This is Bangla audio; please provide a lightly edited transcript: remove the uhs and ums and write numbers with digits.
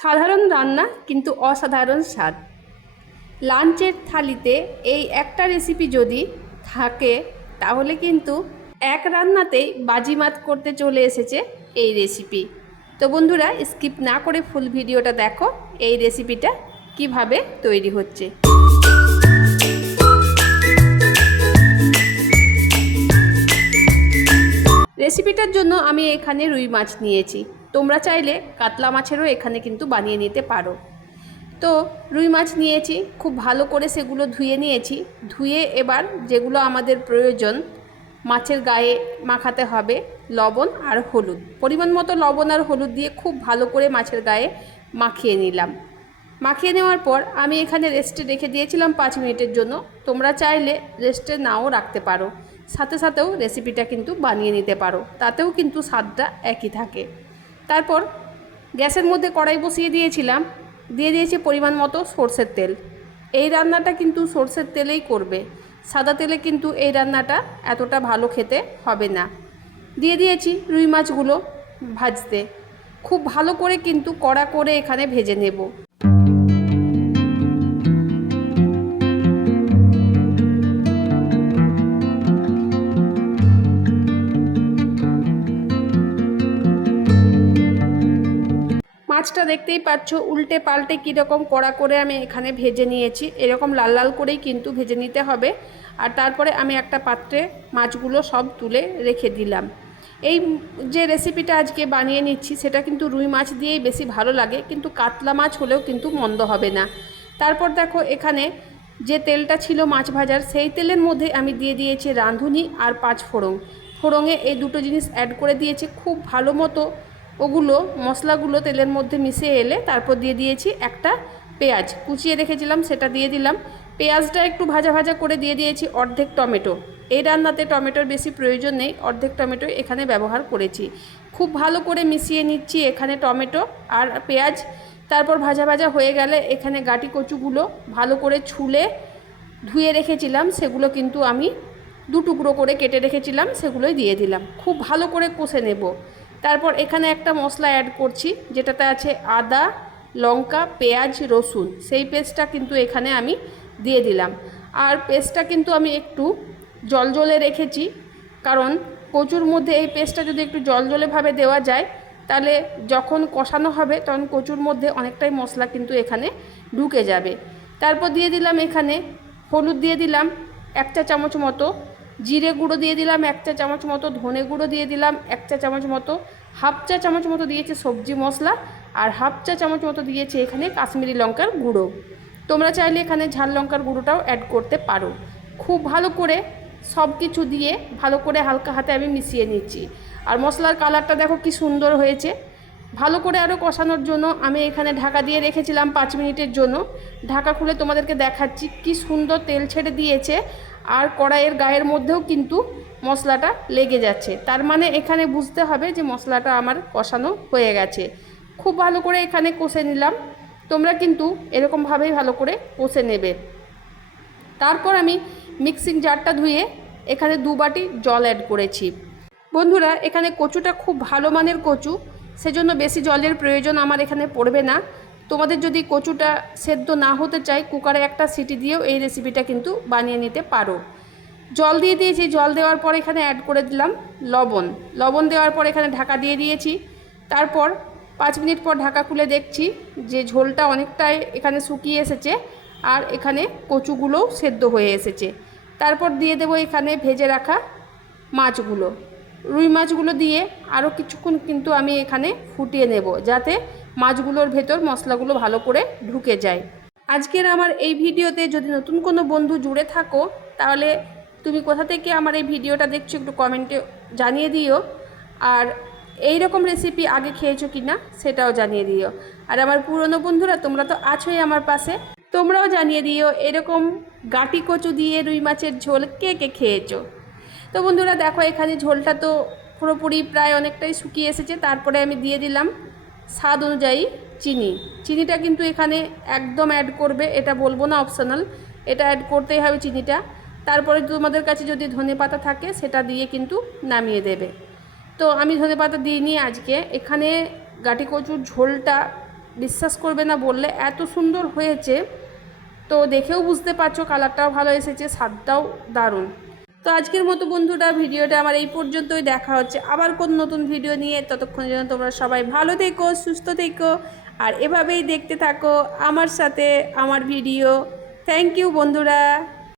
সাধারণ রান্না কিন্তু অসাধারণ স্বাদ। লাঞ্চের থালিতে এই একটা রেসিপি যদি থাকে তাহলে কিন্তু এক রান্নাতেই বাজিমাত করতে চলে এসেছে এই রেসিপি। তো বন্ধুরা, স্কিপ না করে ফুল ভিডিওটা দেখো এই রেসিপিটা কিভাবে তৈরি হচ্ছে। রেসিপিটার জন্য আমি এখানে রুই মাছ নিয়েছি। তোমরা চাইলে কাতলা মাছেরও এখানে কিন্তু বানিয়ে নিতে পারো। তো রুই মাছ নিয়েছি, খুব ভালো করে সেগুলো ধুয়ে নিয়েছি। ধুয়ে এবার যেগুলো আমাদের প্রয়োজন মাছের গায়ে মাখাতে হবে, লবণ আর হলুদ, পরিমাণ মতো লবণ আর হলুদ দিয়ে খুব ভালো করে মাছের গায়ে মাখিয়ে নিলাম। মাখিয়ে নেওয়ার পর আমি এখানে রেস্টে রেখে দিয়েছিলাম 5 মিনিটের জন্য। তোমরা চাইলে রেস্টে নাও রাখতে পারো, সাথে সাথেও রেসিপিটা কিন্তু বানিয়ে নিতে পারো, তাতেও কিন্তু স্বাদটা একই থাকে। তারপর গ্যাসের মধ্যে কড়াই বসিয়ে দিয়েছিলাম, দিয়ে দিয়েছি পরিমাণ মতো সরষের তেল। এই রান্নাটা কিন্তু সরষের তেলেই করবে, সাদা তেলে কিন্তু এই রান্নাটা এতটা ভালো খেতে হবে না। দিয়ে দিয়েছি রুই মাছগুলো ভাজতে, খুব ভালো করে কিন্তু কড়া করে এখানে ভেজে নেব। মাছটা দেখতেই পাচ্ছ উল্টে পাল্টে কীরকম কড়া করে আমি এখানে ভেজে নিয়েছি। এরকম লাল লাল করেই কিন্তু ভেজে নিতে হবে। আর তারপরে আমি একটা পাত্রে মাছগুলো সব তুলে রেখে দিলাম। এই যে রেসিপিটা আজকে বানিয়ে নিচ্ছি সেটা কিন্তু রুই মাছ দিয়েই বেশি ভালো লাগে, কিন্তু কাতলা মাছ হলেও কিন্তু মন্দ হবে না। তারপর দেখো এখানে যে তেলটা ছিল মাছ ভাজার, সেই তেলের মধ্যে আমি দিয়ে দিয়েছি রাঁধুনি আর 5 ফোড়ন। ফোড়নে এই দুটো জিনিস অ্যাড করে দিয়েছি, খুব ভালো মতো ওগুলো মশলাগুলো তেলের মধ্যে মিশে এলে তারপর দিয়ে দিয়েছি একটা পেঁয়াজ কুচিয়ে রেখেছিলাম, সেটা দিয়ে দিলাম। পেঁয়াজটা একটু ভাজা ভাজা করে দিয়ে দিয়েছি অর্ধেক টমেটো। এই রান্নাতে টমেটোর বেশি প্রয়োজন নেই, অর্ধেক টমেটো এখানে ব্যবহার করেছি। খুব ভালো করে মিশিয়ে নিচ্ছি এখানে টমেটো আর পেঁয়াজ। তারপর ভাজা ভাজা হয়ে গেলে এখানে গাটি কচুগুলো ভালো করে ছুলে ধুয়ে রেখেছিলাম, সেগুলো কিন্তু আমি 2 টুকরো করে কেটে রেখেছিলাম, সেগুলোই দিয়ে দিলাম। খুব ভালো করে কষে নেব। তারপর এখানে একটা মশলা অ্যাড করছি যেটাতে আছে আদা, লঙ্কা, পেঁয়াজ, রসুন, সেই পেস্টটা কিন্তু এখানে আমি দিয়ে দিলাম। আর পেস্টটা কিন্তু আমি একটু জলজলে রেখেছি, কারণ কচুর মধ্যে এই পেস্টটা যদি একটু জলজলেভাবে দেওয়া যায় তাহলে যখন কষানো হবে তখন কচুর মধ্যে অনেকটাই মশলা কিন্তু এখানে ঢুকে যাবে। তারপর দিয়ে দিলাম এখানে হলুদ, দিয়ে দিলাম 1 চা চামচ মতো, জিরে গুঁড়ো দিয়ে দিলাম 1 চা চামচ মতো, ধনে গুঁড়ো দিয়ে দিলাম 1 চা চামচ মতো, 1/2 চা চামচ মতো দিয়েছি সবজি মশলা, আর 1/2 চা চামচ মতো দিয়েছি এখানে কাশ্মীরি লঙ্কার গুঁড়ো। তোমরা চাইলে এখানে ঝাল লঙ্কার গুঁড়োটাও অ্যাড করতে পারো। খুব ভালো করে সব কিছু দিয়ে ভালো করে হালকা হাতে আমি মিশিয়ে নিচ্ছি। আর মশলার কালারটা দেখো কি সুন্দর হয়েছে। ভালো করে আরও কষানোর জন্য আমি এখানে ঢাকা দিয়ে রেখেছিলাম 5 মিনিটের জন্য। ঢাকা খুলে তোমাদেরকে দেখাচ্ছি কি সুন্দর তেল ছেড়ে দিয়েছে, আর কড়াইয়ের গায়ের মধ্যেও কিন্তু মশলাটা লেগে যাচ্ছে, তার মানে এখানে বুঝতে হবে যে মশলাটা আমার কষানো হয়ে গেছে। খুব ভালো করে এখানে কষে নিলাম। তোমরা কিন্তু এরকমভাবেই ভালো করে কষে নেবে। তারপর আমি মিক্সিং জারটা ধুয়ে এখানে 2 বাটি জল অ্যাড করেছি। বন্ধুরা, এখানে কচুটা খুব ভালো মানের কচু, সেজন্য বেশি জলের প্রয়োজন আমার এখানে পড়বে না। তোমাদের যদি কচুটা সেদ্ধ না হতে চায় কুকারে একটা সিটি দিয়েও এই রেসিপিটা কিন্তু বানিয়ে নিতে পারো। জল দিয়ে দিয়েছি, জল দেওয়ার পর এখানে অ্যাড করে দিলাম লবণ। লবণ দেওয়ার পর এখানে ঢাকা দিয়ে দিয়েছি। তারপর 5 মিনিট পর ঢাকা খুলে দেখছি যে ঝোলটা অনেকটাই এখানে শুকিয়ে এসেছে, আর এখানে কচুগুলোও সেদ্ধ হয়ে এসেছে। তারপর দিয়ে দেবো এখানে ভেজে রাখা মাছগুলো, রুই মাছগুলো দিয়ে আরও কিছুক্ষণ কিন্তু আমি এখানে ফুটিয়ে নেব, যাতে মাছগুলোর ভেতর মশলাগুলো ভালো করে ঢুকে যায়। আজকের আমার এই ভিডিওতে যদি নতুন কোনো বন্ধু জুড়ে থাকো তাহলে তুমি কোথা থেকে আমার এই ভিডিওটা দেখছো একটু কমেন্টে জানিয়ে দিও। আর এই রকম রেসিপি আগে খেয়েছো কি না সেটাও জানিয়ে দিও। আর আমার পুরনো বন্ধুরা তোমরা তো আছোই আমার পাশে, তোমরাও জানিয়ে দিও এরকম গাটি কচু দিয়ে রুই মাছের ঝোল কে কে খেয়েছো। তো বন্ধুরা দেখো এখানে ঝোলটা তো পুরোপুরি প্রায় অনেকটাই শুকিয়ে এসেছে। তারপরে আমি দিয়ে দিলাম স্বাদ অনুযায়ী চিনি। চিনিটা কিন্তু এখানে একদম অ্যাড করবে, এটা বলবো না, অপশনাল, এটা অ্যাড করতেই হবে চিনিটা। তারপরে তোমাদের কাছে যদি ধনেপাতা থাকে সেটা দিয়ে কিন্তু নামিয়ে দেবে। তো আমি ধনেপাতা দিইনি আজকে। এখানে গাটি কচুর ঝোলটা বিশ্বাস করবে না বললে, এত সুন্দর হয়েছে। তো দেখেও বুঝতে পারছো কালারটাও ভালো এসেছে, স্বাদটাও দারুণ। তো আজকের মতো বন্ধুরা ভিডিওটা আমার এই পর্যন্তই, দেখা হচ্ছে আবার কোন নতুন ভিডিও নিয়ে। ততক্ষণের জন্য তোমরা সবাই ভালো থেকো, সুস্থ থেকো, আর এভাবেই দেখতে থাকো আমার সাথে আমার ভিডিও। থ্যাংক ইউ বন্ধুরা।